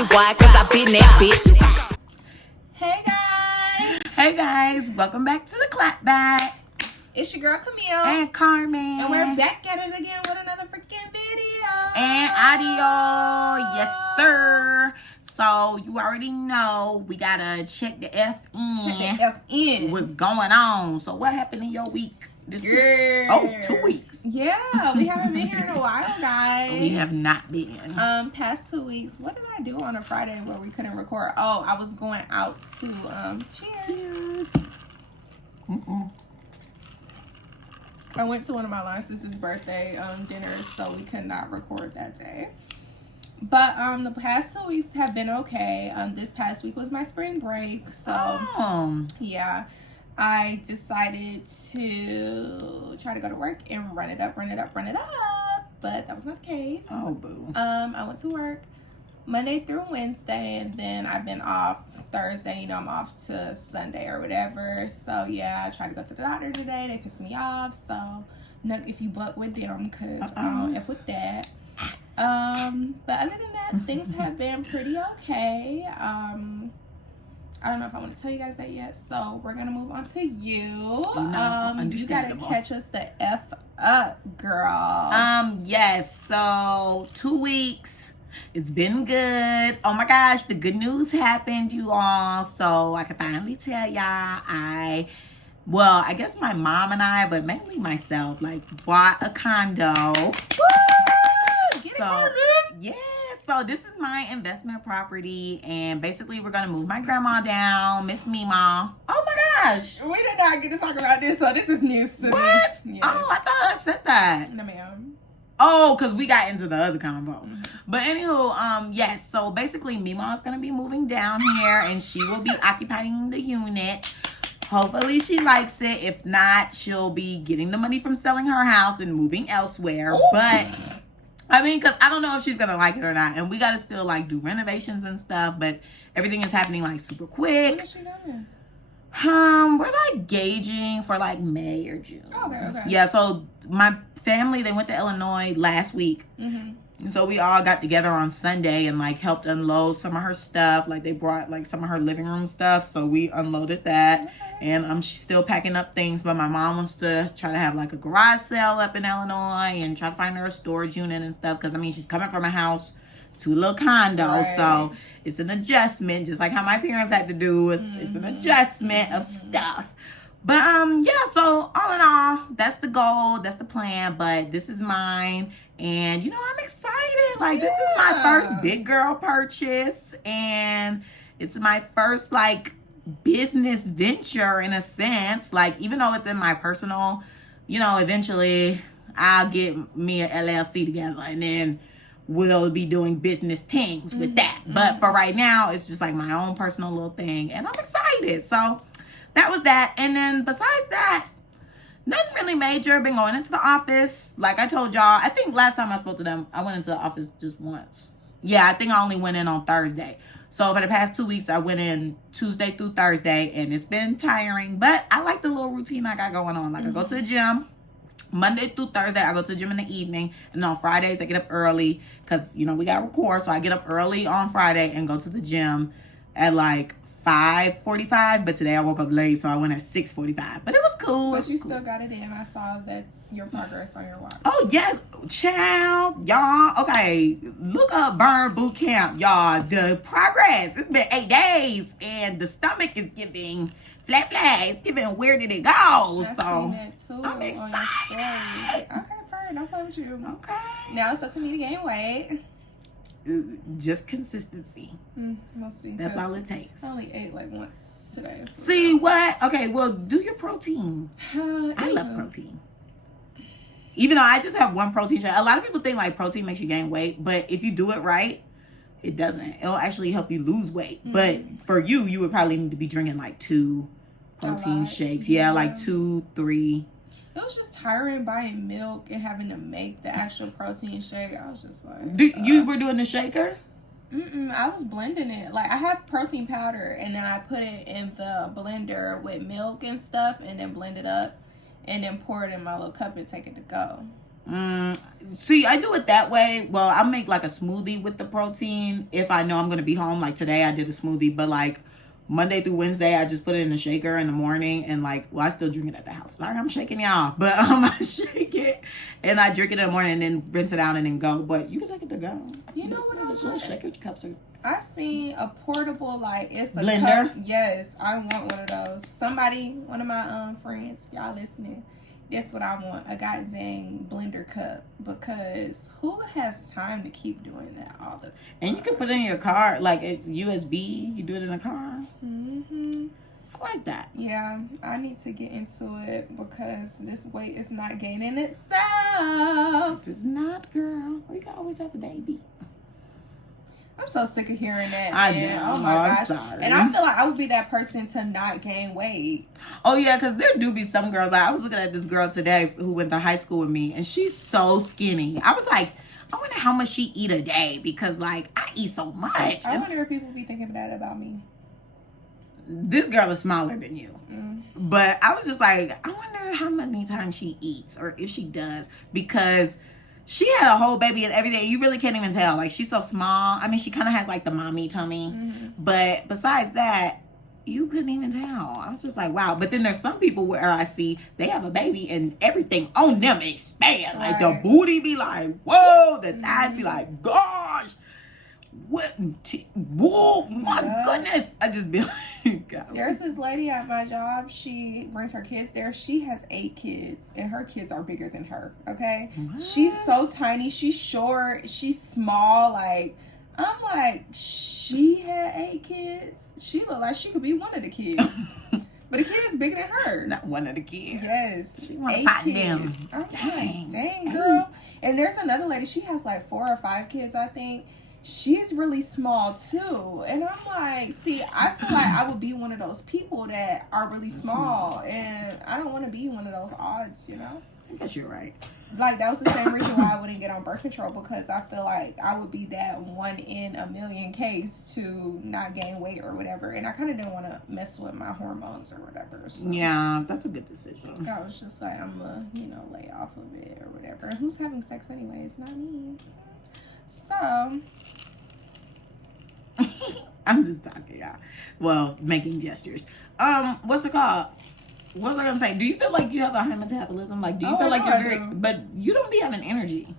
pussy. Why? Cause I been that bitch. Hey guys, welcome back to the Clapback. It's your girl Camille and Carmen, and we're back at it again with another freaking video and audio. Yes sir. So you already know we gotta check the FN. What's going on? So what happened in your week this week? Oh, 2 weeks. Yeah, we haven't been here in a while, guys. We have not been. Past 2 weeks. What did I do on a Friday where we couldn't record? Oh, I was going out to cheers. I went to one of my line sisters' birthday dinners, so we could not record that day. But the past 2 weeks have been okay. This past week was my spring break, so yeah, I decided to try to go to work and run it up. But that was not the case. Oh boo. I went to work Monday through Wednesday, and then I've been off Thursday. You know, I'm off to Sunday or whatever. So yeah, I tried to go to the doctor today. They pissed me off. So no, if you buck with them, cause I don't F with that. But other than that, things have been pretty okay. I don't know if I want to tell you guys that yet. So we're gonna move on to you. You gotta catch us the F up, girl. Yes. So 2 weeks. It's been good. Oh my gosh, the good news happened, you all. So I can finally tell y'all I guess my mom and I, but mainly myself, like bought a condo. Woo! Yeah, so this is my investment property, and basically we're gonna move my grandma down, Miss Mima. Oh my gosh. We did not get to talk about this, so this is news to me. What? Yes. Oh, I thought I said that. No, ma'am. Oh, because we got into the other convo. But anywho, yes, so basically Mima is going to be moving down here, and she will be occupying the unit. Hopefully she likes it. If not, she'll be getting the money from selling her house and moving elsewhere. Ooh. But, I mean, because I don't know if she's going to like it or not. And we got to still, like, do renovations and stuff, but everything is happening, like, super quick. When is she going? We're like gauging for like May or June. Okay. Yeah, so my family, they went to Illinois last week. And so we all got together on Sunday and like helped unload some of her stuff. Like they brought like some of her living room stuff, so we unloaded that. Okay. And she's still packing up things, but my mom wants to try to have like a garage sale up in Illinois and try to find her a storage unit and stuff, because I mean she's coming from a house to a little condo, right. So it's an adjustment, just like how my parents had to do. It's an adjustment of stuff. But yeah, so all in all, that's the goal, that's the plan. But this is mine, and you know, I'm excited. Like this is my first big girl purchase, and it's my first like business venture in a sense. Like even though it's in my personal, you know, eventually I'll get me a LLC together, and then we'll be doing business things with that. But for right now, it's just like my own personal little thing, and I'm excited. So that was that. And then besides that, nothing really major. Been going into the office. Like I told y'all, I think last time I spoke to them, I went into the office just once. Yeah, I think I only went in on Thursday. So for the past 2 weeks, I went in Tuesday through Thursday, and it's been tiring. But I like the little routine I got going on. Like I go to the gym. Monday through Thursday, I go to the gym in the evening. And on Fridays, I get up early because, you know, we got to record. So I get up early on Friday and go to the gym at like 5:45. But today I woke up late, so I went at 6:45. But it was cool. But you still got it in. I saw that your progress on your watch. Oh, yes. Child, y'all. Okay. Look up Burn Boot Camp, y'all. The progress. It's been 8 days. And the stomach is giving flat. It's giving where did it go? So I'm excited. Okay, perfect. Don't play with you. Okay. Now it's up to me to gain weight. Just consistency. We'll see. That's all it takes. I only ate like once today. See what? Okay, well, do your protein. I love protein. Even though I just have one protein shake. A lot of people think like protein makes you gain weight, but if you do it right, it doesn't. It'll actually help you lose weight. But for you would probably need to be drinking like 2 protein shakes. Yeah, like 2, 3. It was just tiring buying milk and having to make the actual protein shake. I was just like... You were doing the shaker? I was blending it. Like, I have protein powder, and then I put it in the blender with milk and stuff, and then blend it up, and then pour it in my little cup and take it to go. See, I do it that way. Well, I make like a smoothie with the protein if I know I'm gonna be home. Like today, I did a smoothie, but like Monday through Wednesday, I just put it in the shaker in the morning, and like, well, I still drink it at the house. Sorry, I'm shaking y'all, but I shake it and I drink it in the morning and then rinse it out and then go. But you can take it to go. You know what? Those little shaker cups are. I seen a portable, like, it's a blender. cup. Yes, I want one of those. Somebody, one of my friends, y'all listening, that's what I want, a goddamn blender cup, because who has time to keep doing that all the time? And you can put it in your car, like it's USB. You do it in a car. Mm-hmm. I like that. Yeah, I need to get into it because this weight is not gaining itself. It's not, girl. We can always have a baby. I'm so sick of hearing that, I man. know. Oh my I'm gosh. sorry. And I feel like I would be that person to not gain weight. Oh yeah, because there do be some girls. I was looking at this girl today who went to high school with me, and she's so skinny. I was like, I wonder how much she eat a day, because like I eat so much. I wonder if people be thinking that about me. This girl is smaller than you. But I was just like, I wonder how many times she eats, or if she does, because she had a whole baby and everything. You really can't even tell. Like, she's so small. I mean, she kind of has like the mommy tummy. But besides that, you couldn't even tell. I was just like, wow. But then there's some people where I see they have a baby and everything on them expand. Like the booty be like, whoa. The thighs be like, gosh. What? Whoa, my goodness. I just be like, God. There's this lady at my job. She brings her kids there. She has 8 kids, and her kids are bigger than her. Okay, What? She's so tiny. She's short. She's small. Like, I'm like, she had 8 kids. She looked like she could be one of the kids, but the kid is bigger than her. Not one of the kids. Yes, She want 8 pot kids. them. I'm Dang. like, dang, girl. And there's another lady. She has like 4 or 5 kids, I think. She's really small too, and I'm like, see, I feel like I would be one of those people that are really small, and I don't want to be one of those odds, you know. I guess you're right. Like, that was the same reason why I wouldn't get on birth control, because I feel like I would be that 1 in a million case to not gain weight or whatever, and I kind of didn't want to mess with my hormones or whatever. So Yeah, that's a good decision. I was just like, I'm gonna, lay off of it or whatever. And who's having sex anyway? It's not me. So I'm just talking, y'all. Well, making gestures. What's it called? What was I gonna say? Do you feel like you have a high metabolism? Like, do you feel like you're very, but you don't be having energy.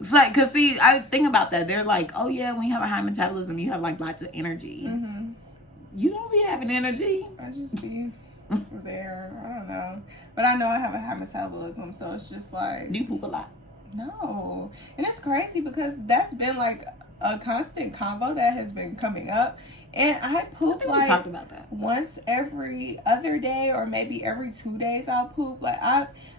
It's like, cause see, I think about that. They're like, oh yeah, when you have a high metabolism, you have like lots of energy. You don't be having energy. I just be there. I don't know, but I know I have a high metabolism, so it's just like, Do you poop a lot? no. And it's crazy because that's been like a constant combo that has been coming up, and I poop we like talked about that. once every other day, or maybe every 2 days I'll poop. Like,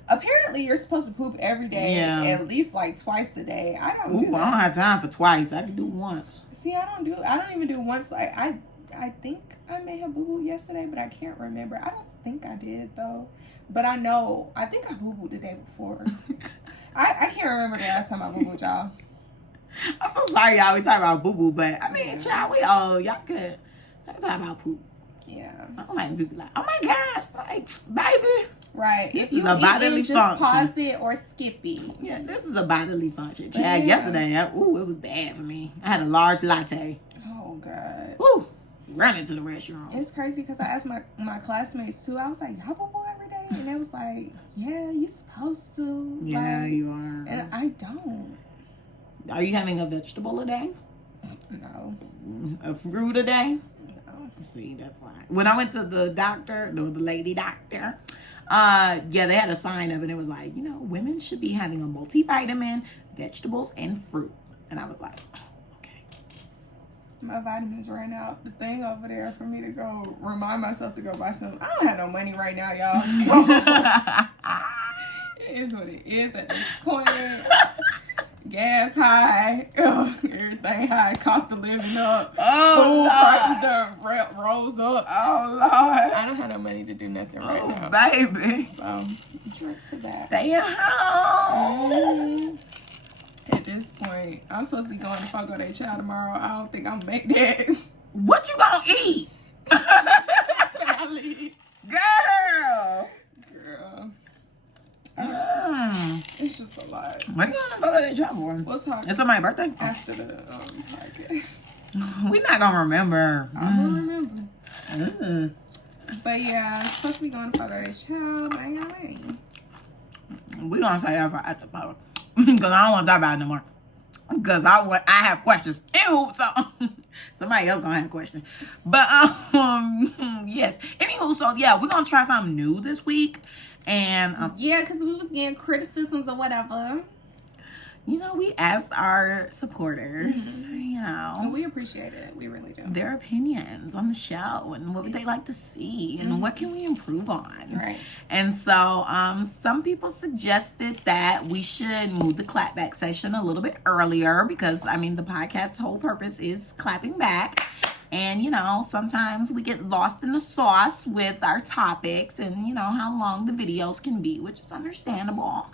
apparently you're supposed to poop every day, at least like twice a day. I don't do that. I don't have time for twice. I can do once. See, I don't even do once. Like, I think I may have boo-booed yesterday, but I can't remember. I don't think I did though, but I think I boo-booed the day before. I can't remember the last time I boo-booed, y'all. I'm so sorry, y'all. We talk about boo boo, but I mean, child, we all y'all could talk about poop. Yeah. I don't like people like, oh my gosh, like, baby. Right. This If you is a bodily just function. pause it or skip it. Yeah, this is a bodily function. Child, yesterday, it was bad for me. I had a large latte. Oh God. Woo, running to the restroom. It's crazy because I asked my classmates too. I was like, y'all boo-boo every day? And they was like, yeah, you supposed to. Yeah, like, you are. And I don't. Are you having a vegetable a day? No. A fruit a day? No. See, that's why. When I went to the doctor, the lady doctor, they had a sign up and it was like, women should be having a multivitamin, vegetables, and fruit. And I was like, okay. My vitamins ran out. The thing over there for me to go remind myself to go buy some. I don't have no money right now, y'all. So it is what it is at this point. Gas high, everything high, cost of living up, food prices done rose up. Oh Lord, I don't have no money to do nothing right now, baby. So drink to that. Stay at home. At this point, I'm supposed to be going to Fogo de Chao tomorrow. I don't think I'm gonna make that. What you gonna eat? Salad. Girl. Girl. It's just a lot. We're going to birthday travel. We'll talk. It's somebody's birthday? After the podcast. We're not going to remember. I will remember. Mm. But yeah, it's supposed to be going to Florida child, but I ain't got ready. We're going to say that for after power. Because I don't want to talk about it no more. Because I have questions. Anywho, so somebody else going to have questions. But, yes. Anywho, so yeah, we're going to try something new this week. And yeah, because we was getting criticisms or whatever. You know, we asked our supporters, you know. And we appreciate it. We really do. Their opinions on the show and what would they like to see and what can we improve on. Right. And so some people suggested that we should move the clapback session a little bit earlier because, I mean, the podcast's whole purpose is clapping back. And, you know, sometimes we get lost in the sauce with our topics and, you know, how long the videos can be, which is understandable.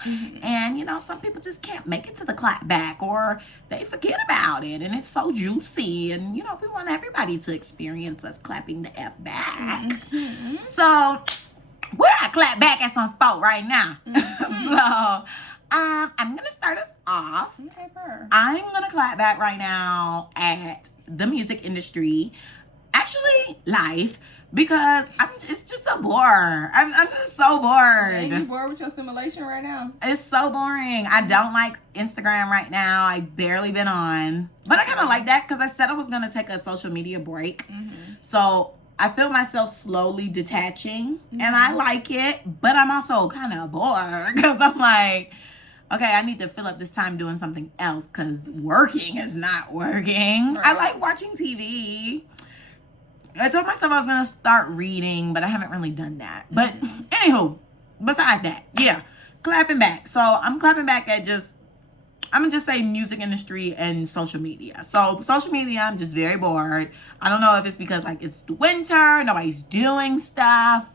And, you know, some people just can't make it to the clapback or they forget about it. And it's so juicy. And, you know, we want everybody to experience us clapping the F back. So, we're at clapback at some folk right now. So, I'm going to start us off. Okay, purr. I'm going to clap back right now at the music industry, actually life, because it's just so bored. I'm just so bored. And you bored with your simulation right now? It's so boring. I don't like Instagram right now. I've barely been on, but I kind of like that because I said I was going to take a social media break. So I feel myself slowly detaching and I like it, but I'm also kind of bored because I'm like, okay, I need to fill up this time doing something else because working is not working. Right. I like watching TV. I told myself I was going to start reading, but I haven't really done that. But anywho, besides that, yeah, clapping back. So I'm clapping back at I'm going to just say music industry and social media. So social media, I'm just very bored. I don't know if it's because like it's the winter, nobody's doing stuff.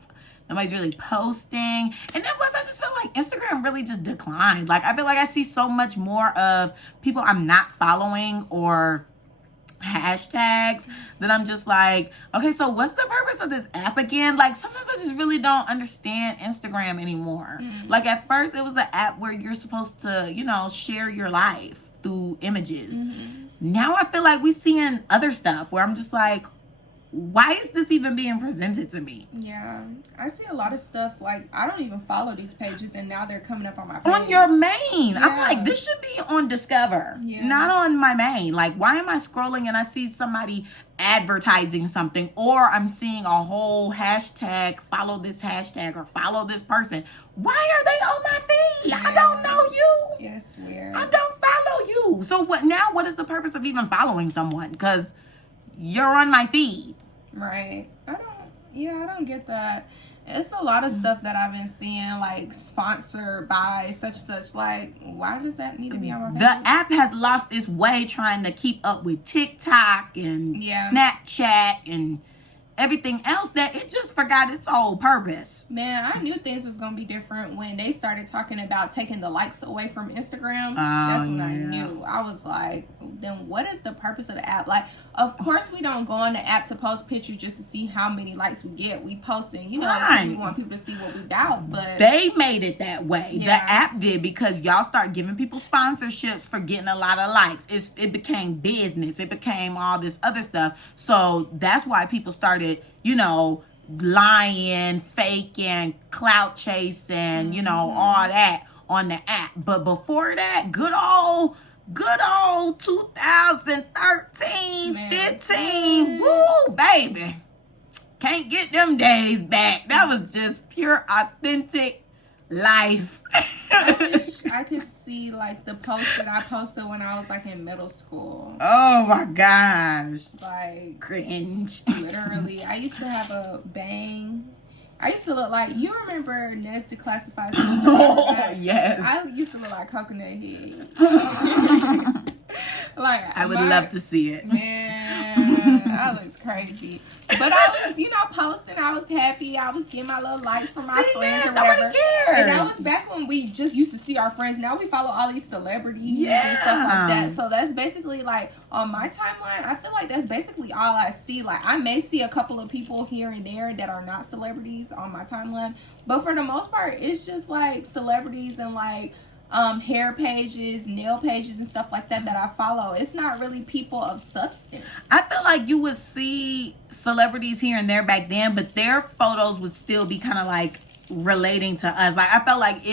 Nobody's really posting. And then plus I just feel like Instagram really just declined. Like I feel like I see so much more of people I'm not following or hashtags that I'm just like, okay, so what's the purpose of this app again? Like sometimes I just really don't understand Instagram anymore. Like at first it was an app where you're supposed to, you know, share your life through images. Now I feel like we're seeing other stuff where I'm just like, why is this even being presented to me? Yeah, I see a lot of stuff like I don't even follow these pages and now they're coming up on my page. On your main. Yeah. I'm like, this should be on Discover, not on my main. Like, why am I scrolling and I see somebody advertising something or I'm seeing a whole hashtag, follow this hashtag or follow this person. Why are they on my feed? I don't know you. Yes, weird. I don't follow you. So what is the purpose of even following someone? Because you're on my feed. Right. I don't get that. It's a lot of stuff that I've been seeing, like sponsored by such. Like, why does that need to be on my page? The app has lost its way trying to keep up with TikTok and Snapchat and everything else that it just forgot its whole purpose. Man, I knew things was gonna be different when they started talking about taking the likes away from Instagram. That's when I knew. I was like, then what is the purpose of the app? Like, of course we don't go on the app to post pictures just to see how many likes we get. We posting, you know, we want people to see what we about, but they made it that way. The app did because y'all start giving people sponsorships for getting a lot of likes. It became business. It became all this other stuff. So that's why people started, you know, lying, faking, clout chasing, you know, all that on the app. But before that, good old 2013, 15, woo, baby. Can't get them days back. That was just pure, authentic life. I wish I could see like the post that I posted when I was like in middle school. Oh my gosh. Like cringe. Literally. I used to have a bang. I used to look like, you remember Nesty Classified Sister? Yes. I used to look like Coconut Head. Like I would love to see it. Man, I looked crazy. But I was, you know, posting. I was happy. I was getting my little likes from my friends or whatever. Nobody cares. And that was back when we just used to see our friends. Now we follow all these celebrities and stuff like that. So that's basically like on my timeline. I feel like that's basically all I see. Like I may see a couple of people here and there that are not celebrities on my timeline, but for the most part, it's just like celebrities and like hair pages, nail pages, and stuff like that I follow. It's not really people of substance. I feel like you would see celebrities here and there back then, but their photos would still be kind of like relating to us. Like, I felt like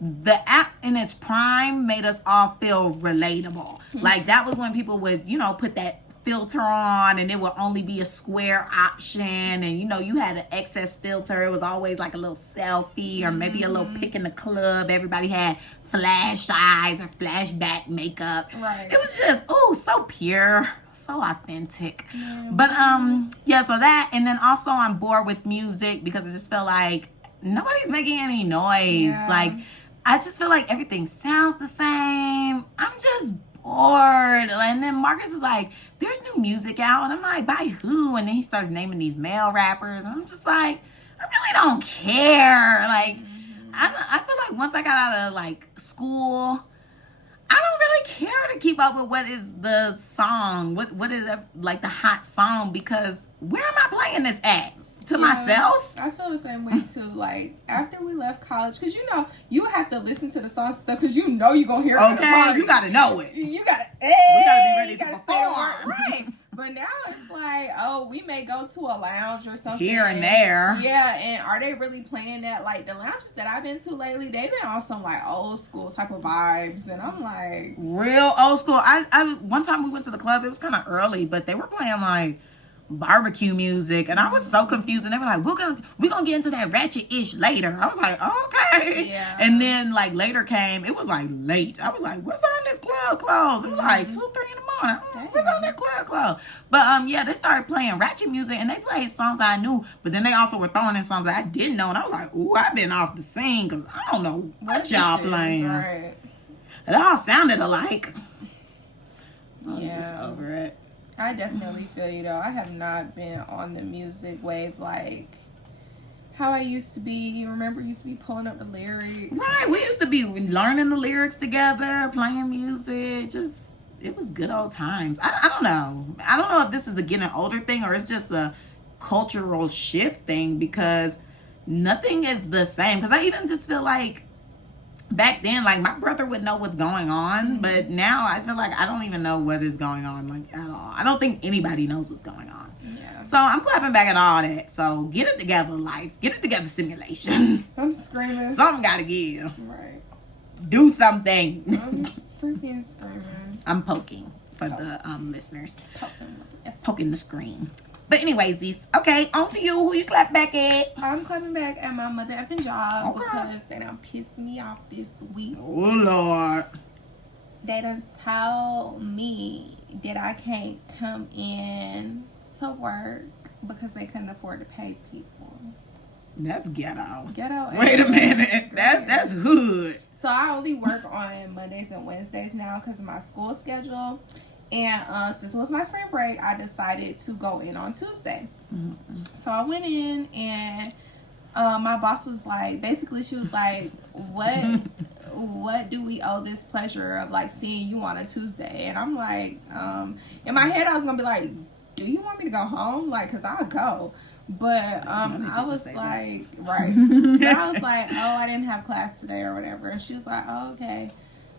the app in its prime made us all feel relatable. Like, that was when people would, you know, put that filter on and it would only be a square option, and you know, you had an excess filter. It was always like a little selfie or maybe a little pic in the club. Everybody had flash eyes or flashback makeup. Right. It was just so pure, so authentic. But yeah, so that, and then also I'm bored with music because it just felt like nobody's making any noise. Like, I just feel like everything sounds the same. I'm just bored. And then Marcus is like, there's new music out, and I'm like, by who? And then he starts naming these male rappers, and I'm just like, I really don't care. Like, I feel like once I got out of like school, I don't really care to keep up with what is the song, what is like the hot song, because where am I playing this at? To myself? I feel the same way too. Like, after we left college, because you know, you have to listen to the songs and stuff because you know you're going to hear it. Okay, you got to know it. You got to, we got to be ready to perform. Right. But now it's like, oh, we may go to a lounge or something. Here and there. Yeah, and are they really playing that? Like, the lounges that I've been to lately, they've been on some like old school type of vibes. And I'm like, real old school. I one time we went to the club, it was kind of early, but they were playing like barbecue music, and I was so confused, and they were like, we're gonna get into that ratchet-ish later. I was like, okay. Yeah. And then like later came, it was like late. I was like, what's on this club closed? It was like 2-3 in the morning. I was like, what's on that club closed? But yeah, they started playing ratchet music, and they played songs I knew, but then they also were throwing in songs that I didn't know, and I was like, ooh, I've been off the scene because I don't know what y'all playing. Right. It all sounded alike. I'm Yeah. just over it. I definitely feel you though. I have not been on the music wave like how I used to be. You remember, used to be pulling up the lyrics. Right, we used to be learning the lyrics together, playing music. Just, it was good old times. I don't know. I don't know if this is a getting older thing or it's just a cultural shift thing, because nothing is the same. Because I even just feel like back then, like, my brother would know what's going on, but now I feel like I don't even know what is going on, like, at all. I don't think anybody knows what's going on. Yeah. So I'm clapping back at all that. So get it together, life. Get it together, simulation. I'm screaming. Something gotta give. Right. Do something. I'm just freaking screaming. I'm poking for the listeners. Poking. Poking the screen. But anyways, okay, on to you. Who you clap back at? I'm clapping back at my mother effing job Okay. because they done pissed me off this week. Oh, Lord. They done told me that I can't come in to work because they couldn't afford to pay people. That's ghetto. Ghetto. Wait a minute. That's hood. So I only work on Mondays and Wednesdays now because of my school schedule. And since it was my spring break, I decided to go in on Tuesday. Mm-hmm. So I went in, and my boss was like, basically, she was like, what do we owe this pleasure of like seeing you on a Tuesday? And I'm like, in my head, I was gonna be like, do you want me to go home? Like, cause I'll go. But I was like, right. But I was like, oh, I didn't have class today or whatever. And she was like, oh, okay.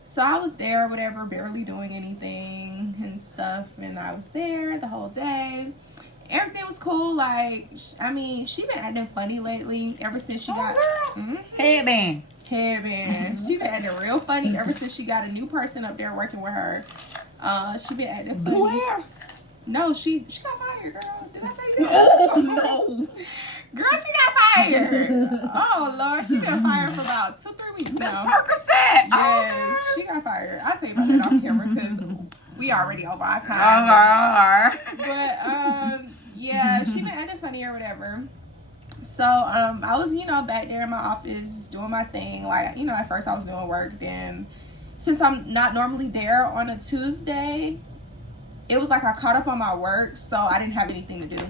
So I was there, whatever, barely doing anything and stuff. And I was there the whole day. Everything was cool. Like, I mean, she been acting funny lately ever since she got... Headband. She been acting real funny ever since she got a new person up there working with her. She been acting funny. Blue hair? No, she got fired, girl. Did I say that? Oh, no. Girl, she got fired. Oh, Lord. She been fired for about 2-3 weeks Miss now. Percocet. Yes, she got fired. I'll tell you about that off camera because we already over our time. But, yeah, she been acting funny or whatever. So, I was, back there in my office doing my thing. Like, at first I was doing work. Then, since I'm not normally there on a Tuesday, it was like I caught up on my work, so I didn't have anything to do.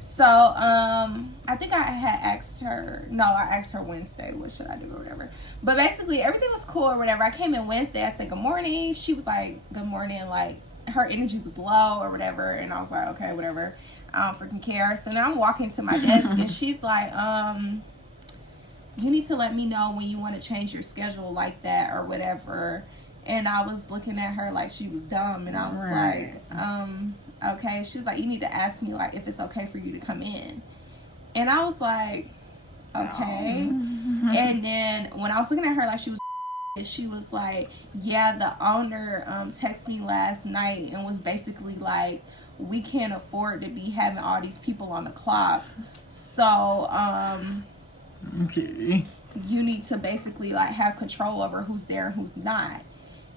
So, I think I had asked her, I asked her Wednesday, what should I do or whatever. But basically, everything was cool or whatever. I came in Wednesday, I said, good morning. She was like, good morning. Like, her energy was low or whatever. And I was like, okay, whatever. I don't freaking care. So now I'm walking to my desk, and she's like, you need to let me know when you want to change your schedule like that or whatever. And I was looking at her like she was dumb, and I was like, okay. She was like, you need to ask me like if it's okay for you to come in. And I was like, okay. And then when I was looking at her like she was like, yeah, the owner texted me last night and was basically like, we can't afford to be having all these people on the clock, so okay, you need to basically like have control over who's there and who's not.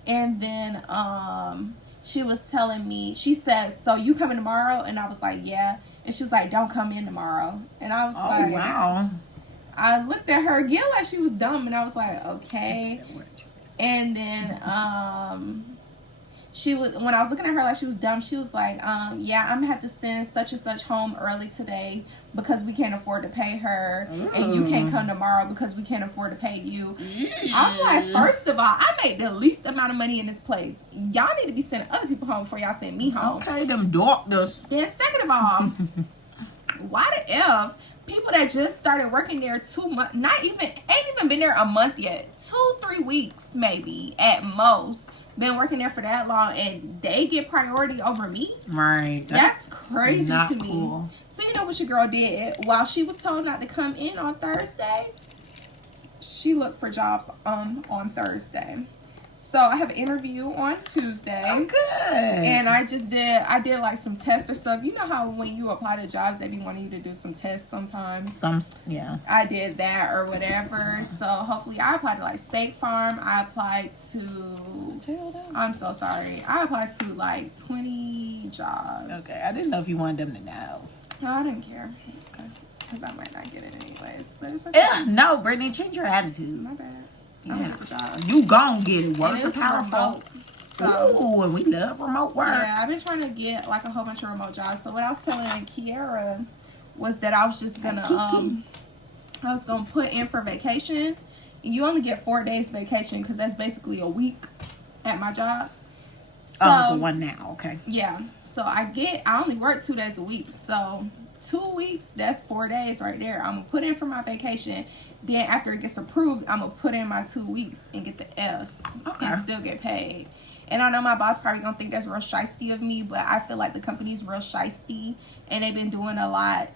And then she was telling me, she said, so you coming tomorrow? And I was like, yeah. And she was like, don't come in tomorrow. And I was like, wow. I looked at her again like she was dumb, and I was like, okay. And then she was, when I was looking at her like she was dumb, she was like, yeah, I'm gonna have to send such and such home early today because we can't afford to pay her. And you can't come tomorrow because we can't afford to pay you. I'm like, first of all, I make the least amount of money in this place. Y'all need to be sending other people home before y'all send me home. Okay, them doctors. Then second of all, why the F people that just started working there 2 months, ain't even been there a month yet, 2-3 weeks maybe at most, been working there for that long, and they get priority over me? Right. That's crazy to me. Cool. So you know what your girl did? While she was told not to come in on Thursday, she looked for jobs on Thursday. So I have an interview on Tuesday. Oh, good. And I did like some tests or stuff. You know how when you apply to jobs, they be wanting you to do some tests sometimes? Yeah. I did that or whatever. So hopefully I applied to like State Farm. I applied to, I'm so sorry. I applied to like 20 jobs. Okay. I didn't know if you wanted them to know. No, I didn't care. Okay. Because I might not get it anyways. But it's okay. Yeah, no, Brittany, change your attitude. My bad. Yeah. You gon' get it. Words are powerful. Remote, so. Ooh, and we love remote work. Yeah, I've been trying to get like a whole bunch of remote jobs. So what I was telling Kiara was that I was just gonna I was gonna put in for vacation. And you only get 4 days vacation because that's basically a week at my job. So the one now, okay. Yeah. So I only work 2 days a week. So 2 weeks, that's 4 days right there. I'm gonna put in for my vacation. Then after it gets approved, I'm gonna put in my 2 weeks and get the F and still get paid. And I know my boss probably gonna think that's real shiesty of me, but I feel like the company's real shiesty and they've been doing a lot.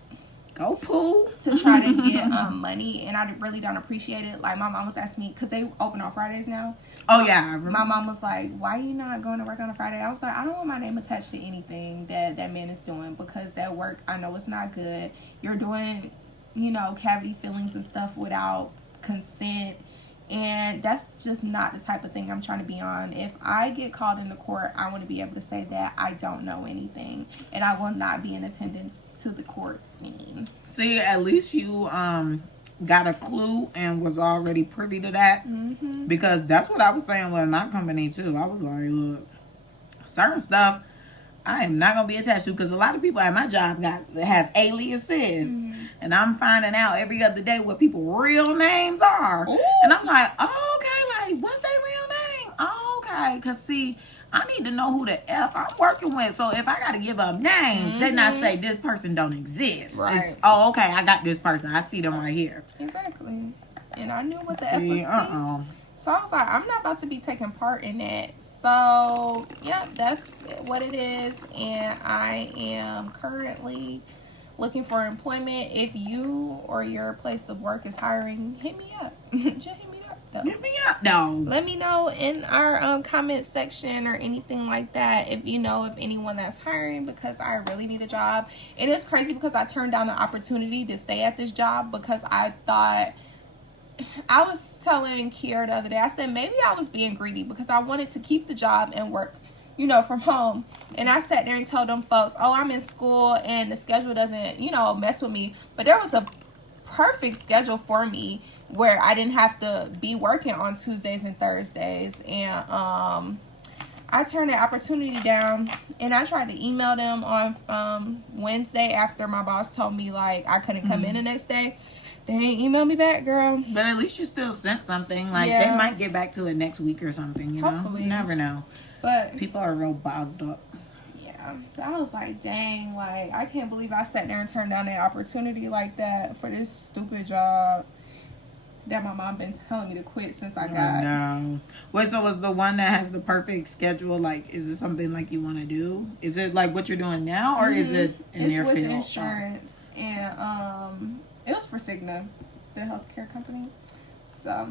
Go pool To try to get money, and I really don't appreciate it. Like my mom was asking me, because they open on Fridays now. Oh yeah. My mom was like, why are you not going to work on a Friday? I was like, I don't want my name attached to anything that man is doing, because that work, I know it's not good. You're doing, cavity fillings and stuff without consent, and that's just not the type of thing I'm trying to be on. If I get called into court, I want to be able to say that I don't know anything, and I will not be in attendance to the court scene. See, at least you got a clue and was already privy to that. Mm-hmm. Because that's what I was saying with my company too. I was like, look, certain stuff I am not gonna be attached to, because a lot of people at my job have aliases, and I'm finding out every other day what people's real names are. Ooh. And I'm like, oh, okay, like what's their real name? Oh, okay, because see, I need to know who the F I'm working with. So if I got to give up names, they not say this person don't exist. Right. It's, oh, okay, I got this person. I see them right here. Exactly. And I knew what the F was. So I was like, I'm not about to be taking part in that. So, yeah, that's what it is. And I am currently looking for employment. If you or your place of work is hiring, hit me up. Just hit me up, though. Hit me up, though. Let me know in our comment section or anything like that if you know of anyone that's hiring, because I really need a job. It is crazy because I turned down the opportunity to stay at this job because I thought... I was telling Kiara the other day, I said maybe I was being greedy because I wanted to keep the job and work, from home. And I sat there and told them folks, oh, I'm in school and the schedule doesn't, mess with me. But there was a perfect schedule for me where I didn't have to be working on Tuesdays and Thursdays. And I turned the opportunity down, and I tried to email them on Wednesday after my boss told me like I couldn't come in the next day. They ain't email me back, girl. But at least you still sent something. Like, they might get back to it next week or something, Hopefully. You never know. But people are real bottled up. Yeah. I was like, dang, like, I can't believe I sat there and turned down that opportunity like that for this stupid job. that my mom been telling me to quit since I got. No. Wait, so was the one that has the perfect schedule, like, is it something like you want to do? Is it like what you're doing now, or is it in it's their with field? insurance, and it was for Cigna, the healthcare company. So.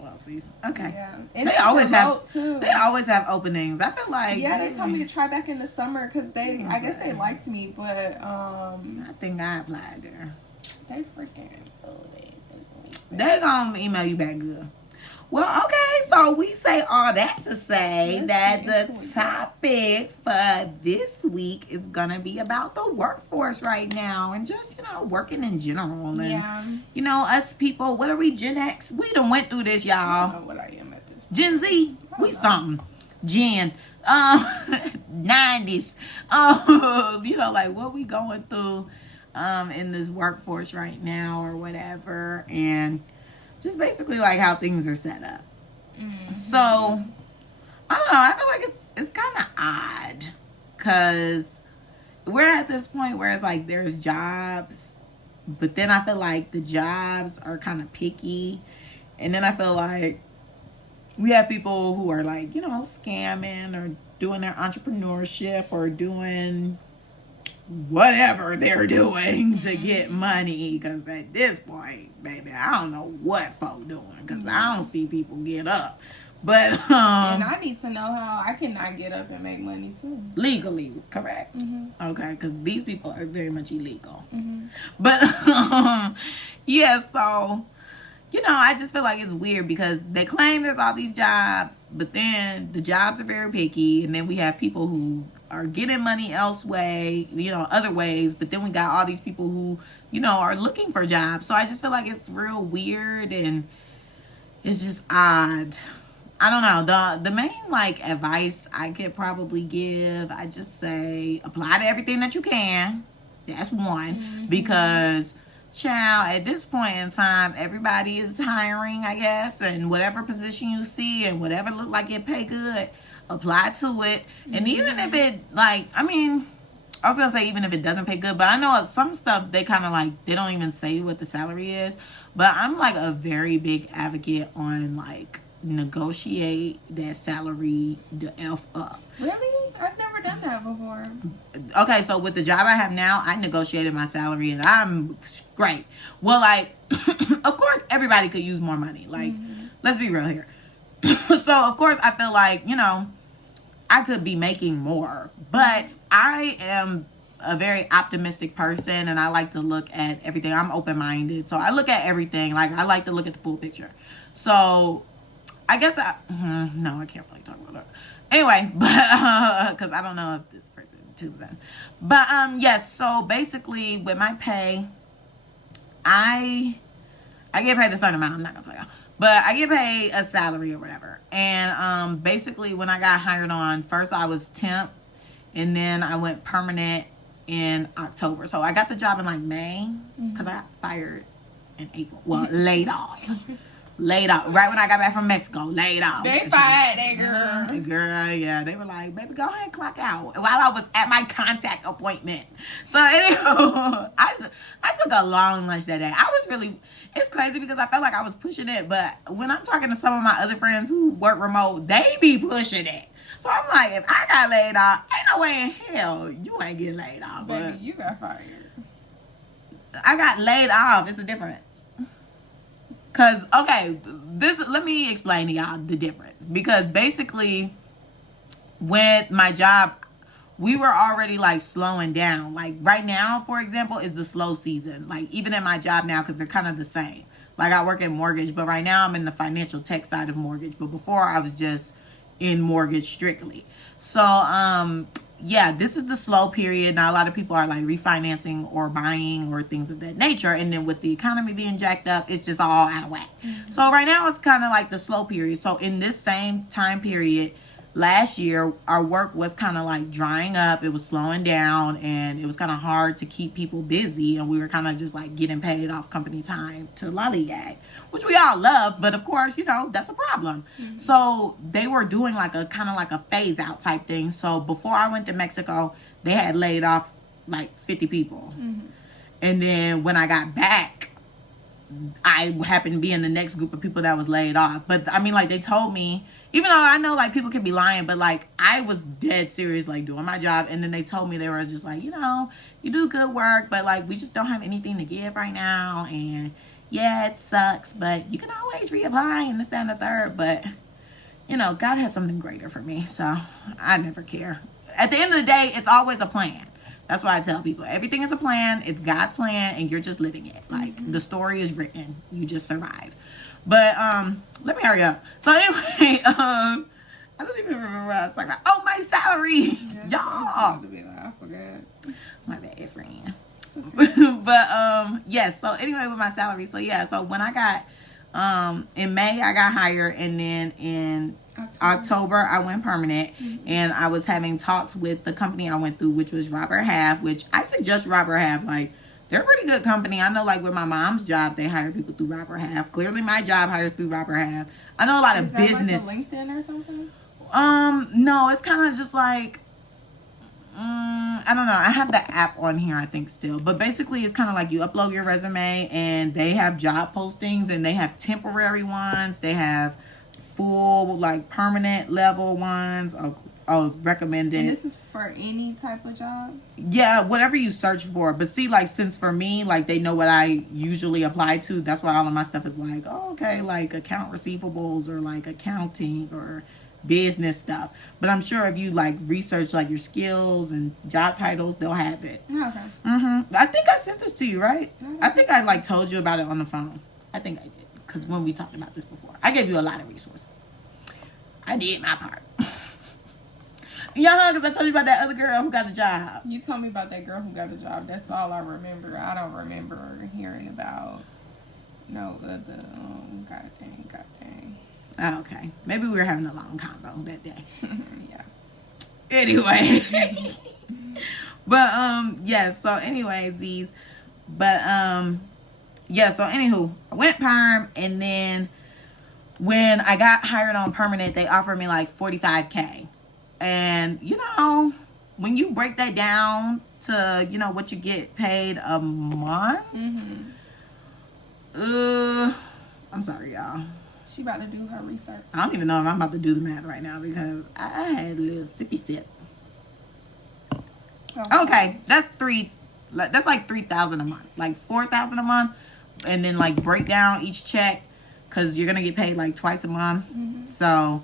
Well, okay. Yeah. And they always have too. They always have openings. I feel like they told me to try back in the summer because I guess they liked me, but I think I applied there. They freaking They gonna email you back good. Well, okay, so we say all that to say that the topic for this week is gonna be about the workforce right now and just, working in general. And, us people, what are we, Gen X? We done went through this, y'all. I don't know what I am at this point. Gen Z, we something. Gen, 90s. Like what we going through in this workforce right now or whatever. And just basically like how things are set up. Mm-hmm. So I don't know. I feel like it's kind of odd because we're at this point where it's like there's jobs, but then I feel like the jobs are kind of picky, and then I feel like we have people who are like scamming or doing their entrepreneurship or doing whatever they're doing to get money, because at this point, baby, I don't know what folk doing, because I don't see people get up. But and I need to know how I cannot get up and make money too. Legally, correct? Mm-hmm. Okay, because these people are very much illegal. Mm-hmm. But yeah, so I just feel like it's weird because they claim there's all these jobs, but then the jobs are very picky, and then we have people who are getting money elsewhere, other ways, but then we got all these people who, are looking for jobs. So I just feel like it's real weird and it's just odd. I don't know. The main advice I could probably give, I just say apply to everything that you can. That's one. Mm-hmm. Because child, at this point in time, everybody is hiring, I guess, and whatever position you see and whatever look like it pay good, apply to it. And even if it I was gonna say even if it doesn't pay good, but I know some stuff they kind of they don't even say what the salary is. But I'm a very big advocate on negotiate that salary the F up. Really? I've never done that before. Okay, so with the job I have now, I negotiated my salary and I'm great. Well, of course everybody could use more money. Let's be real here. So of course I feel like, I could be making more, but I am a very optimistic person and I like to look at everything. I'm open-minded. So I look at everything. I like to look at the full picture. So I guess no, I can't really talk about that. Anyway, but because I don't know if this person too then. But yes, so basically with my pay, I get paid a certain amount. I'm not gonna tell y'all, but I get paid a salary or whatever. And basically when I got hired on, first I was temp, and then I went permanent in October. So I got the job in May because I got fired in April. Well, laid off. Laid off. Right when I got back from Mexico, laid off. They fired that girl. Girl, yeah. They were like, baby, go ahead and clock out. While I was at my contact appointment. So anyway, I took a long lunch that day. It's crazy because I felt like I was pushing it. But when I'm talking to some of my other friends who work remote, they be pushing it. So I'm like, if I got laid off, ain't no way in hell you ain't getting laid off. Baby, but you got fired. I got laid off. It's a difference. Because, okay, let me explain to y'all the difference. Because basically, with my job, we were already slowing down. Right now, for example, is the slow season. Even in my job now, because they're kind of the same. I work in mortgage, but right now I'm in the financial tech side of mortgage. But before I was just in mortgage strictly. So, yeah, this is the slow period. Now, a lot of people are refinancing or buying or things of that nature. And then with the economy being jacked up, it's just all out of whack. Mm-hmm. So right now it's kind of the slow period. So in this same time period last year, our work was kind of drying up. It was slowing down and it was kind of hard to keep people busy. And we were kind of just getting paid off company time to lollygag, which we all love. But of course, that's a problem. Mm-hmm. So they were doing a kind of a phase out type thing. So before I went to Mexico, they had laid off 50 people. Mm-hmm. And then when I got back, I happened to be in the next group of people that was laid off. But I mean, like, they told me, even though I know like people can be lying, but like I was dead serious, like doing my job. And then they told me, they were just like, you know, you do good work, but like we just don't have anything to give right now. And yeah, it sucks, but you can always reapply and this, that, and the third. But you know, God has something greater for me, so I never care. At the end of the day, it's always a plan. That's why I tell people, everything is a plan. It's God's plan, and you're just living it. Like, the story is written. You just survive. But, let me hurry up. So, anyway, I don't even remember what I was talking about. Oh, my salary! Y'all! I forgot. My bad, friend. But, yes. So, anyway, with my salary. So, yeah. So, when I got, in May, I got hired, and then in October I went permanent. And I was having talks with the company I went through, which was Robert Half, which I suggest Robert Half. Like, they're a pretty good company. I know, like, with my mom's job, they hire people through Robert Half. Clearly my job hires through Robert Half. I know a lot of business. Like a LinkedIn or something? No, it's kind of just like, I don't know. I have the app on here, I think, still. But basically, it's kind of like you upload your resume, and they have job postings, and they have temporary ones. They have full, like, permanent level ones of recommended. And this is for any type of job? Yeah, whatever you search for. But see, like, since for me, like, they know what I usually apply to. That's why all of my stuff is like, oh, okay, like account receivables or like accounting or business stuff. But I'm sure if you like research like your skills and job titles, they'll have it. Okay. I think I sent this to you, right? I think I like told you about it on the phone. I think I did, because when we talked about this before, I gave you a lot of resources. I did my part. Yeah, because I told you about that other girl who got a job. You told me about that girl who got a job. That's all I remember. I don't remember hearing about no other. God dang. Oh, okay. Maybe we were having a long combo that day. Yeah. Anyway. But, yeah. So, anyways, these. But, yeah. So, anywho, I went perm. And then when I got hired on permanent, they offered me like $45K. And, you know, when you break that down to, you know, what you get paid a month. I'm sorry, y'all. She about to do her research. I don't even know if I'm about to do the math right now because I had a little sippy sip. Okay, that's like $3,000 a month, like $4,000 a month, and then like break down each check because you're gonna get paid like twice a month. So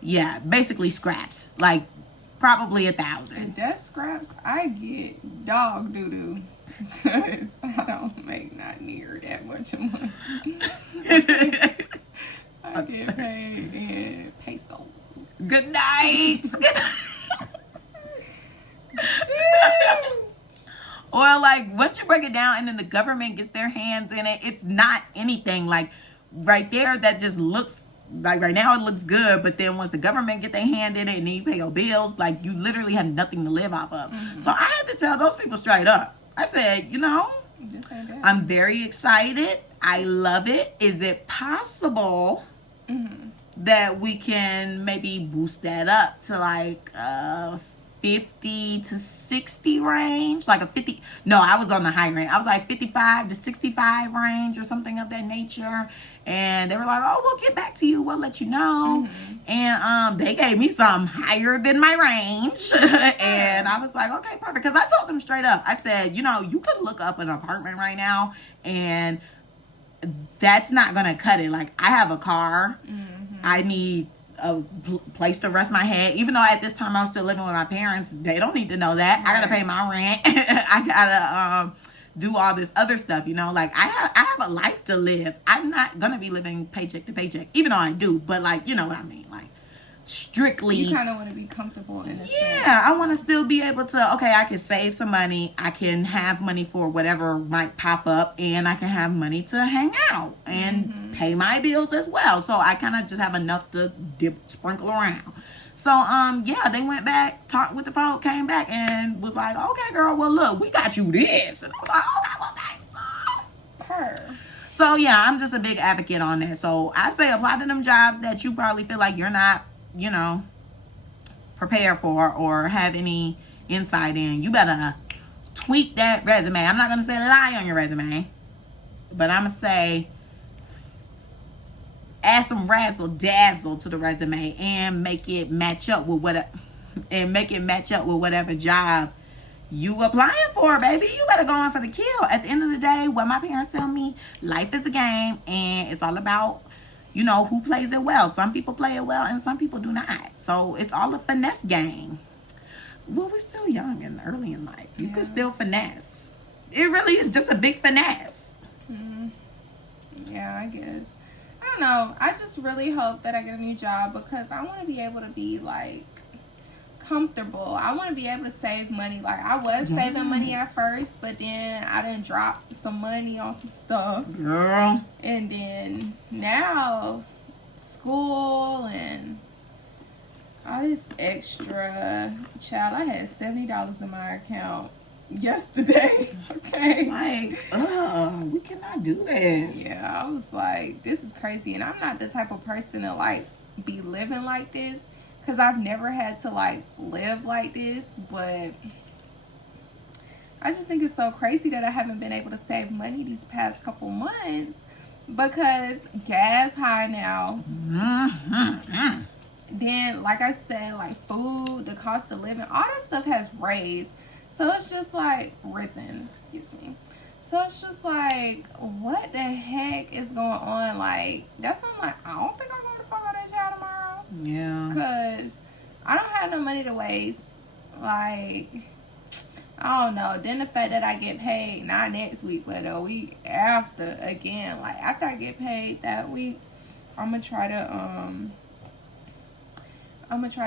yeah, basically scraps, like probably $1,000. If that's scraps, I get dog doo doo because I don't make not near that much a month. I get paid in pesos. Good night. Or like once you break it down and then the government gets their hands in it, it's not anything. Like right there, that just looks like right now it looks good, but then once the government get their hand in it and then you pay your bills, like you literally have nothing to live off of. So I had to tell those people straight up. I said, you know, I'm very excited. I love it. Is it possible that we can maybe boost that up to like 50 to 60 range? Like a 50. No, I was on the high range. I was like 55 to 65 range or something of that nature. And they were like, oh, we'll get back to you. We'll let you know. And they gave me some higher than my range. And I was like, okay, perfect. Because I told them straight up. I said, you know, you could look up an apartment right now and that's not going to cut it. Like, I have a car. I need a place to rest my head. Even though at this time I was still living with my parents, they don't need to know that. I got to pay my rent. I got to do all this other stuff, you know? Like, I have a life to live. I'm not going to be living paycheck to paycheck, even though I do. But, like, you know what I mean? Like, strictly. You kind of want to be comfortable in a sense. Yeah, I want to still be able to, okay, I can save some money. I can have money for whatever might pop up. And I can have money to hang out and pay my bills as well. So I kind of just have enough to sprinkle around. So, yeah, they went back, talked with the folk, came back and was like, okay, girl, well, look, we got you this. And I was like, okay, well, thanks, Her. So, yeah, I'm just a big advocate on that. So I say apply to them jobs that you probably feel like you're not, you know, prepared for or have any insight in. You better tweak that resume. I'm not going to say lie on your resume. But I'm going to say add some razzle dazzle to the resume and make it match up with whatever job you applying for, baby. You better go in for the kill. At the end of the day, what my parents tell me, life is a game, and it's all about, you know, who plays it well. Some people play it well and some people do not. So it's all a finesse game. Well, we're still young and early in life. You can still finesse. It really is just a big finesse. Yeah, I guess. I don't know. I just really hope that I get a new job because I want to be able to be like comfortable. I want to be able to save money. Like I was saving money at first, but then I didn't drop some money on some stuff, girl. And then now school and all this extra. Child, I had $70 in my account yesterday. Okay, like we cannot do this. Yeah, I was like, this is crazy. And I'm not the type of person to like be living like this, because I've never had to like live like this. But I just think it's so crazy that I haven't been able to save money these past couple months because gas high now. Then, like I said, like food, the cost of living, all that stuff has raised. So it's just like risen, excuse me. So it's just like, what the heck is going on? Like, that's why I'm like, I don't think I'm going to fuck out that child tomorrow. Yeah. Because I don't have no money to waste. Like, I don't know. Then the fact that I get paid, not next week, but a week after, again, like after I get paid that week, I'm going to try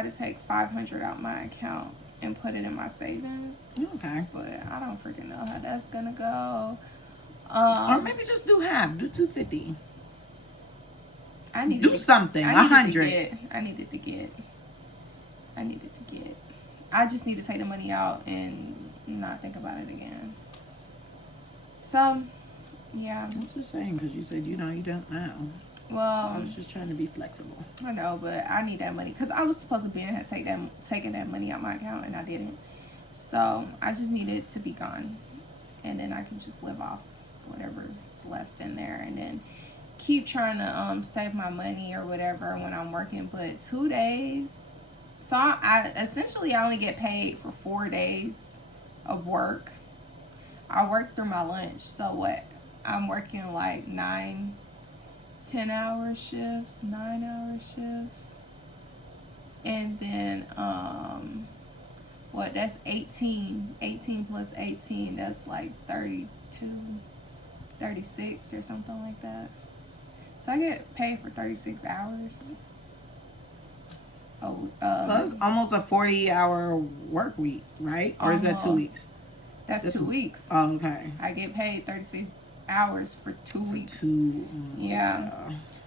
to take $500 out my account and put it in my savings. Okay. But I don't freaking know how that's gonna go. Or maybe just do half. Do $250. I need do something. $100. I needed to get. I just need to take the money out and not think about it again. So, yeah. I'm just saying because you said you don't know. Well, I was just trying to be flexible. I know, but I need that money because I was supposed to be in here taking that money out my account and I didn't. So I just need it to be gone, and then I can just live off whatever's left in there, and then keep trying to save my money or whatever when I'm working. But 2 days, so I essentially I only get paid for 4 days of work. I work through my lunch, so what? I'm working like 10-hour shifts, 9-hour shifts, and then that's 18 plus 18, that's like 32, 36 or something like that. So I get paid for 36 hours. So that's almost a 40-hour work week, right? Or is that 2 weeks? That's 2 weeks. Oh, okay. I get paid 36 hours for 2 weeks. Yeah.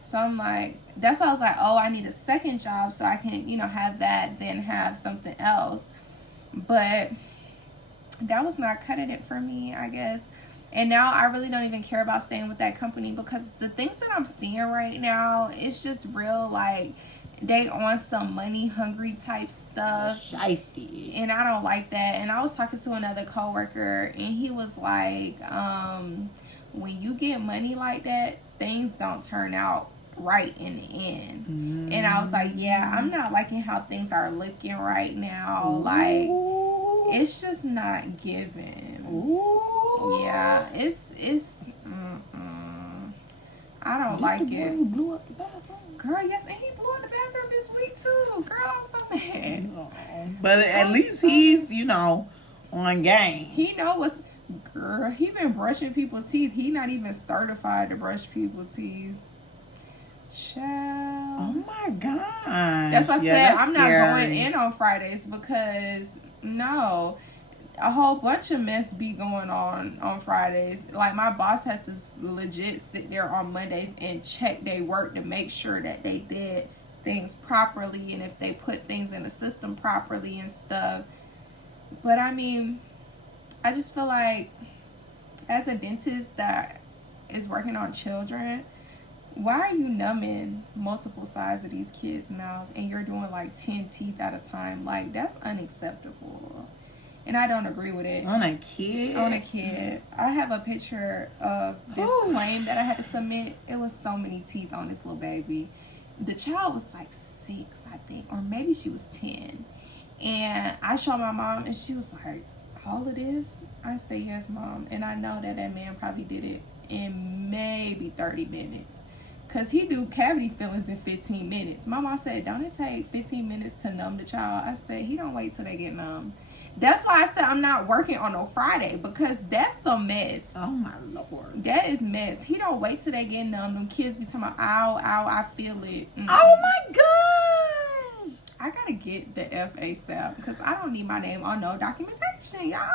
So I'm like, that's why I was like, oh, I need a second job so I can, have that, then have something else. But that was not cutting it for me, I guess. And now I really don't even care about staying with that company because the things that I'm seeing right now, it's just real, like, they on some money hungry type stuff. Shiesty. And I don't like that. And I was talking to another coworker and he was like, when you get money like that, things don't turn out right in the end. And I was like, yeah, I'm not liking how things are looking right now. Like, it's just not giving. Yeah, it's I don't like it. Who blew up the bathroom? Girl, yes, and he blew up the bathroom this week too. Girl, I'm so mad. But at least he's, on game. He know what's. Girl, he been brushing people's teeth. He not even certified to brush people's teeth. Child. Oh my gosh. That's why I said I'm not going in on Fridays because no, a whole bunch of mess be going on Fridays. Like my boss has to legit sit there on Mondays and check their work to make sure that they did things properly and if they put things in the system properly and stuff. But I mean, I just feel like as a dentist that is working on children, why are you numbing multiple sides of these kids' mouth and you're doing like 10 teeth at a time? Like, that's unacceptable. And I don't agree with it. On a kid? On a kid. I have a picture of this claim that I had to submit. It was so many teeth on this little baby. The child was like 6, I think, or maybe she was 10. And I showed my mom, and she was like, all of this? I say, yes, Mom. And I know that man probably did it in maybe 30 minutes. Because he do cavity fillings in 15 minutes. My mom said, don't it take 15 minutes to numb the child? I said, he don't wait till they get numb. That's why I said I'm not working on no Friday, because that's a mess. Oh my Lord. That is mess. He don't wait till they get numb. Them kids be talking about, ow, ow, I feel it. Oh my gosh. I gotta get the FASAP because I don't need my name on no documentation, y'all.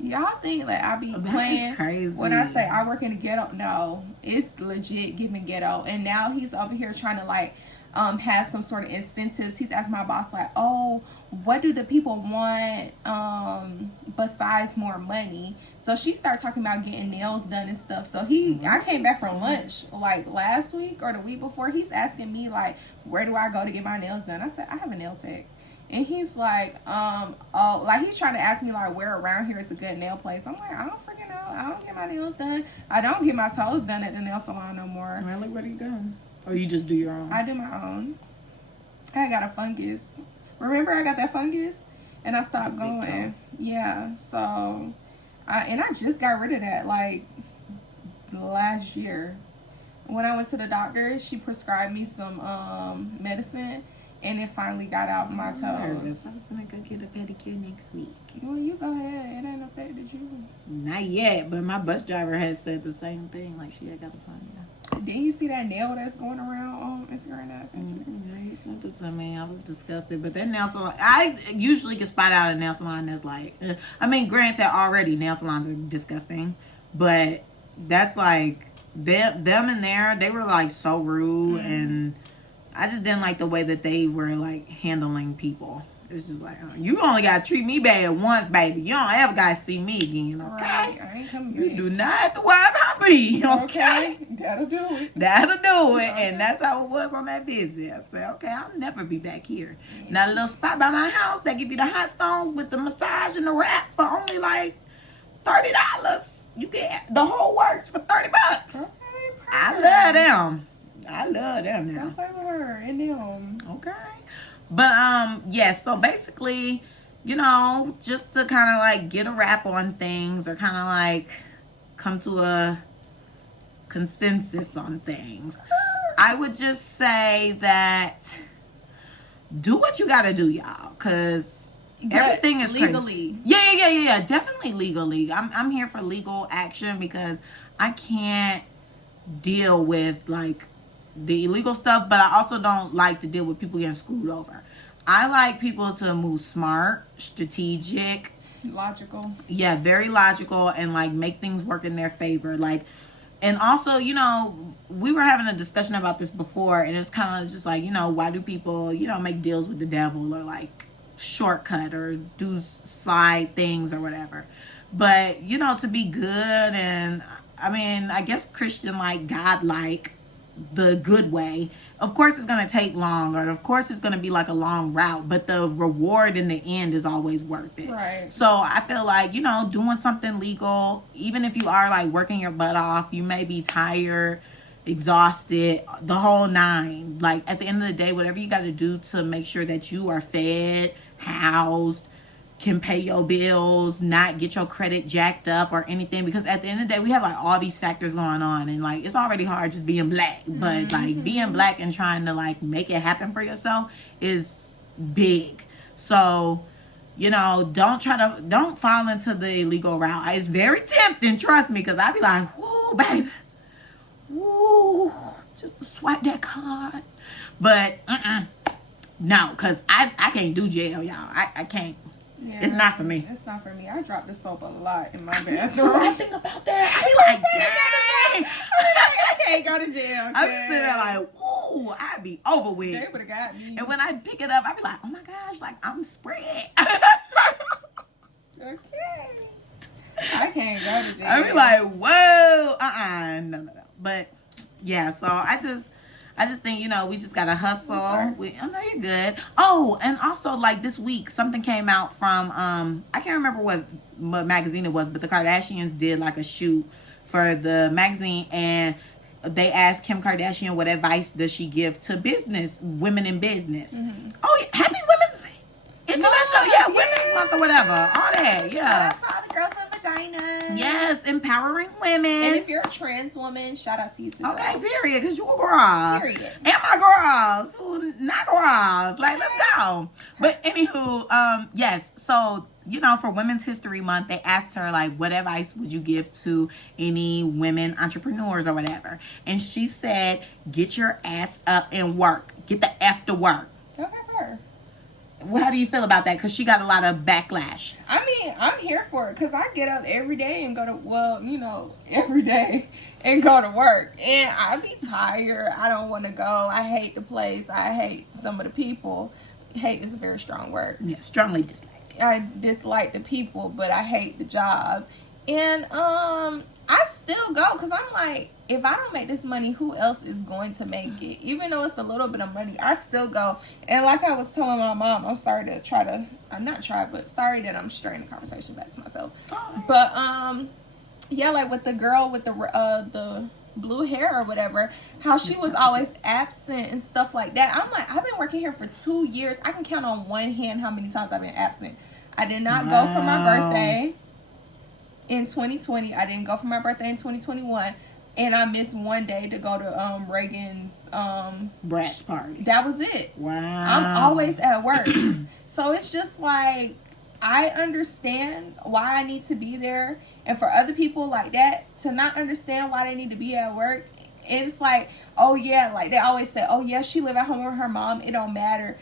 Y'all think like I be playing crazy. When I say I work in the ghetto? No, it's legit giving ghetto. And now he's over here trying to like have some sort of incentives. He's asking my boss like, oh, what do the people want besides more money? So she started talking about getting nails done and stuff. So I came back from lunch like last week or the week before. He's asking me like, where do I go to get my nails done? I said, I have a nail tech. And he's like, like he's trying to ask me like where around here is a good nail place. I'm like, I don't freaking know. I don't get my nails done. I don't get my toes done at the nail salon no more. Really? What are you doing? Or you just do your own? I do my own. I got a fungus. Remember I got that fungus? And I stopped going. Yeah. So, I just got rid of that like last year. When I went to the doctor, she prescribed me some medicine. And it finally got out my toes. I was gonna go get a pedicure next week. Well, you go ahead. It ain't affected you. Not yet, but my bus driver has said the same thing. Like she had got to find you. Didn't you see that nail that's going around on Instagram? Yeah, you sent it to me. I was disgusted. But that nail salon, I usually can spot out a nail salon that's like, I mean, granted, already nail salons are disgusting, but that's like them in there. They were like so rude and. I just didn't like the way that they were like handling people. It's just like, you only gotta treat me bad once, baby. You don't ever gotta see me again, okay? Right. I ain't coming here. You do not have to worry about me, okay? That'll do it. That'll do it. Okay. And that's how it was on that visit. I said, okay, I'll never be back here. Yeah. Now, a little spot by my house, they give you the hot stones with the massage and the wrap for only like $30. You get the whole works for $30. Okay, I love them. Now. Don't play with her and them. Okay. But yeah, so basically, you know, just to kind of like get a wrap on things or kind of like come to a consensus on things, I would just say that do what you gotta do, y'all, because everything is legally crazy. Yeah, definitely legally. I'm here for legal action because I can't deal with like the illegal stuff, but I also don't like to deal with people getting screwed over. I like people to move smart, strategic, logical. Yeah, very logical, and like make things work in their favor. Like, and also, you know, we were having a discussion about this before, and it's kind of just like, you know, why do people, you know, make deals with the devil or like shortcut or do slide things or whatever? But, you know, to be good, and I mean, I guess Christian like, God like, the good way, of course it's going to take long, or of course it's going to be like a long route, but the reward in the end is always worth it. Right. So I feel like, you know, doing something legal, even if you are like working your butt off, you may be tired, exhausted, the whole nine. Like at the end of the day, whatever you got to do to make sure that you are fed, housed, can pay your bills, not get your credit jacked up or anything, because at the end of the day we have like all these factors going on, and like it's already hard just being black, but like being black and trying to like make it happen for yourself is big. So, you know, don't fall into the illegal route. It's very tempting, trust me, because I be like, woo, baby, woo, just swipe that card. But no, because I can't do jail, y'all. I can't. Yeah, it's not for me. It's not for me. I drop the soap a lot in my bathroom. I think about that. I be like, dang. I can't go to jail. I be sitting there like, woo, I be over with. They would have got me. And when I pick it up, I be like, oh my gosh, like I'm spread. Okay. I can't go to jail. I be like, whoa, no. But yeah, so I I just think, you know, we just gotta hustle. I know you're good. Oh, and also like this week, something came out from I can't remember what magazine it was, but the Kardashians did like a shoot for the magazine, and they asked Kim Kardashian what advice does she give to women in business. Oh, yeah, happy Women's International, Women's Month or whatever, all that, yeah. Shout out to all the girls with vaginas. Yes, empowering women. And if you're a trans woman, shout out to you too. Okay, period, because you a girl. Period. And my girls who not girls. Like, let's go. But anywho, yes, so, you know, for Women's History Month, they asked her, like, what advice would you give to any women entrepreneurs or whatever? And she said, get your ass up and work. Get the F to work. Okay, her. Well, how do you feel about that? Because she got a lot of backlash. I mean, I'm here for it because I get up every day and go to, every day and go to work. And I be tired. I don't want to go. I hate the place. I hate some of the people. Hate is a very strong word. Yeah, strongly dislike. I dislike the people, but I hate the job. And I still go because I'm like, if I don't make this money, who else is going to make it? Even though it's a little bit of money, I still go. And like I was telling my mom, I'm sorry that sorry that I'm straying the conversation back to myself. But yeah, like with the girl with the blue hair or whatever, how she was always absent and stuff like that. I'm like, I've been working here for 2 years. I can count on one hand how many times I've been absent. I did not go for my birthday in 2020. I didn't go for my birthday in 2021. And I missed one day to go to Reagan's Bratz party. That was it. Wow. I'm always at work. So it's just like, I understand why I need to be there. And for other people like that to not understand why they need to be at work, it's like, oh yeah, like they always say, oh yeah, she live at home with her mom, it don't matter.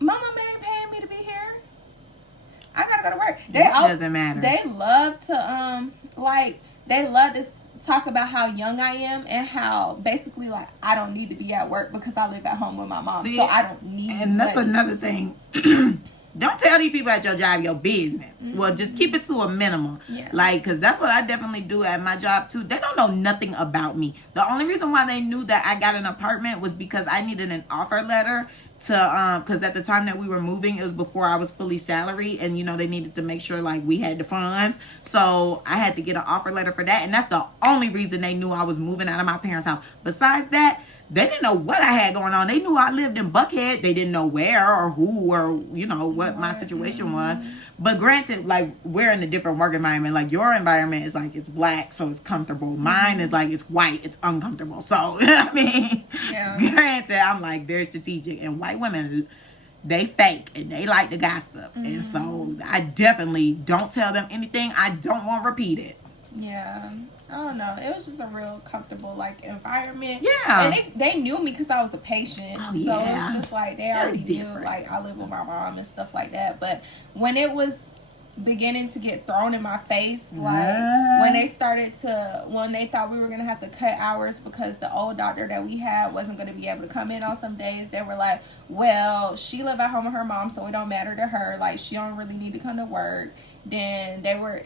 Mama ain't paying me to be here. I gotta go to work. It doesn't matter. They love to they love to talk about how young I am and how basically like I don't need to be at work because I live at home with my mom. So I don't need. And that's another thing. Don't tell these people at your job your business. Well, just keep it to a minimum. Yeah. Like, because that's what I definitely do at my job too. They don't know nothing about me. The only reason why they knew that I got an apartment was because I needed an offer letter to, because at the time that we were moving, it was before I was fully salaried, and you know, they needed to make sure like we had the funds. So I had to get an offer letter for that. And that's the only reason they knew I was moving out of my parents' house. Besides that, they didn't know what I had going on. They knew I lived in Buckhead. They didn't know where or who or, you know, what my situation was. But granted, like, we're in a different work environment. Like, your environment is like, it's black, so it's comfortable. Mine is like, it's white, it's uncomfortable. So, I mean, granted, I'm like, they're strategic. And white women, they fake and they like to gossip. And so, I definitely don't tell them anything I don't want repeated. Yeah. I don't know. It was just a real comfortable like environment. Yeah. And they knew me because I was a patient. Oh, so yeah. it was just like they already knew like I live with my mom and stuff like that. But when it was beginning to get thrown in my face, like when they thought we were gonna have to cut hours because the old doctor that we had wasn't gonna be able to come in on some days, they were like, well, she live at home with her mom, so it don't matter to her, like she don't really need to come to work. Then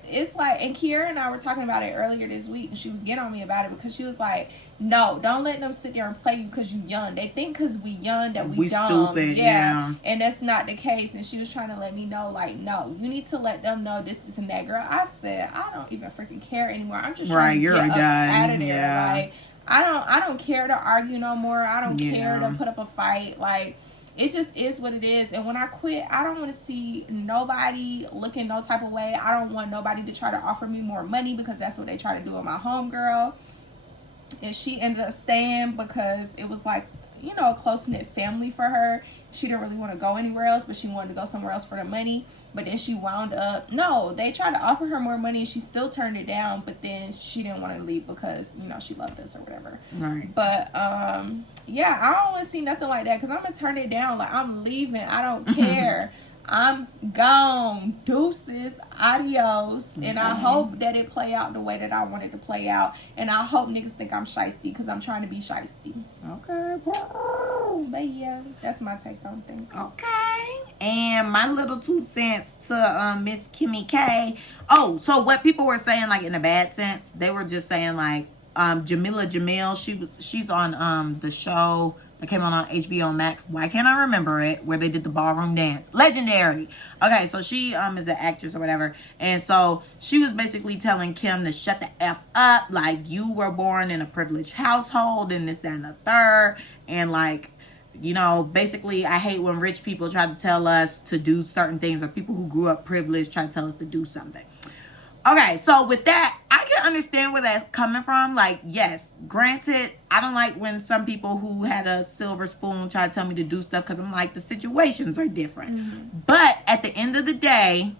it's like, and Kiera and I were talking about it earlier this week, and she was getting on me about it because she was like, no, don't let them sit there and play you because you young. They think because we young that we dumb. Stupid, yeah. And that's not the case. And she was trying to let me know, like, no, you need to let them know this and that. Girl, I said, I don't even freaking care anymore. I'm just trying to get up out of there. Yeah. Like, I don't care to argue no more. I don't care to put up a fight. Like, it just is what it is. And when I quit, I don't want to see nobody looking no type of way. I don't want nobody to try to offer me more money because that's what they try to do with my homegirl. And she ended up staying because it was like, you know, a close-knit family for her. She didn't really want to go anywhere else, but she wanted to go somewhere else for the money. But then she wound up, they tried to offer her more money and she still turned it down. But then she didn't want to leave because, you know, she loved us or whatever. Right. But, yeah, I don't want to see nothing like that because I'm going to turn it down. Like, I'm leaving. I don't care. I'm gone. Deuces. Adios. And I hope that it play out the way that I want it to play out. And I hope niggas think I'm shiesty because I'm trying to be shiesty. Okay. But yeah, that's my take on things. Okay. And my little 2 cents to Miss Kimmy K. Oh, so what people were saying, like in a bad sense, they were just saying like, Jamila Jamil, she's on the show that came on HBO Max. Why can't I remember it? Where they did the ballroom dance. Legendary. Okay, so she is an actress or whatever. And so she was basically telling Kim to shut the F up. Like, you were born in a privileged household and this, that, and the third. And like, you know, basically, I hate when rich people try to tell us to do certain things, or people who grew up privileged try to tell us to do something. Okay, so with that, I can understand where that's coming from. Like, yes, granted, I don't like when some people who had a silver spoon try to tell me to do stuff, because I'm like, the situations are different. Mm-hmm. But at the end of the day,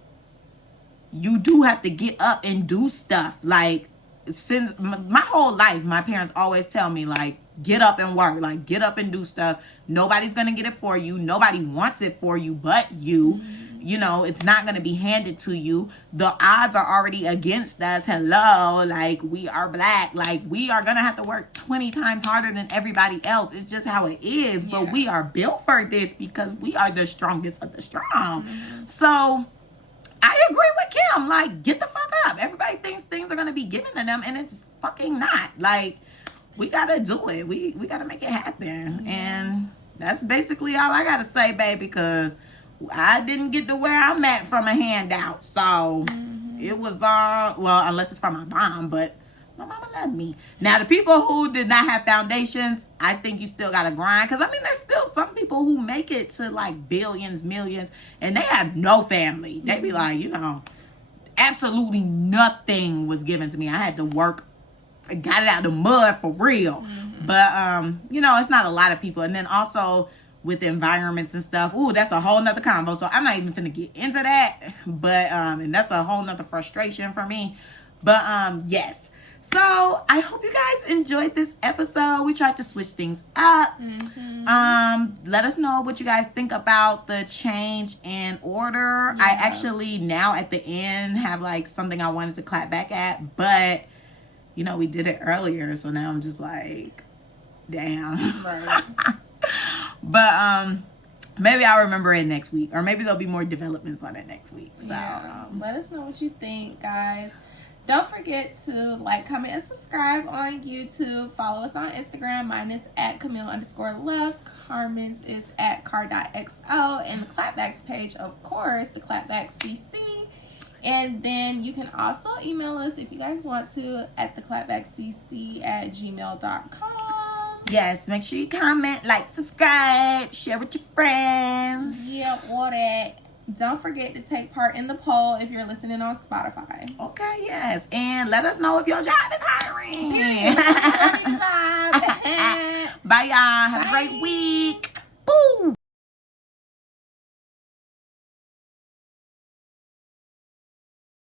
you do have to get up and do stuff. Like, since my whole life, my parents always tell me, like, get up and work. Like, get up and do stuff. Nobody's going to get it for you. Nobody wants it for you but you. Mm-hmm. You know, it's not going to be handed to you. The odds are already against us. Hello. Like, we are black. Like, we are going to have to work 20 times harder than everybody else. It's just how it is. Yeah. But we are built for this because we are the strongest of the strong. Mm-hmm. So I agree with Kim. Like, get the fuck up. Everybody thinks things are going to be given to them, and it's fucking not. Like, we got to do it. We got to make it happen. Mm-hmm. And that's basically all I got to say, baby, because I didn't get to where I'm at from a handout. So it was all, well, unless it's from my mom, but my mama loved me. Now, the people who did not have foundations, I think you still got to grind. Because, I mean, there's still some people who make it to, like, billions, millions, and they have no family. They be like, you know, absolutely nothing was given to me. I had to work. I got it out of the mud for real. Mm-hmm. But, you know, it's not a lot of people. And then also with environments and stuff. Ooh, that's a whole nother convo. So I'm not even finna get into that. But, and that's a whole nother frustration for me. But, yes. So I hope you guys enjoyed this episode. We tried to switch things up. Mm-hmm. Let us know what you guys think about the change in order. Yeah. I actually now at the end have like something I wanted to clap back at, but you know, we did it earlier. So now I'm just like, damn. Right. But maybe I'll remember it next week, or maybe there'll be more developments on it next week. So let us know what you think, guys. Don't forget to like, comment, and subscribe on YouTube. Follow us on Instagram. Mine is at Camille_loves. Carmen's is at car.xo. And the Clapbacks page, of course, the CalpbackCC. And then you can also email us if you guys want to at theclapbackcc@gmail.com. Yes, make sure you comment, like, subscribe, share with your friends. Yeah, all that. Don't forget to take part in the poll if you're listening on Spotify. Okay, yes. And let us know if your job is hiring. Job. Bye, y'all. Have a great week. Boo.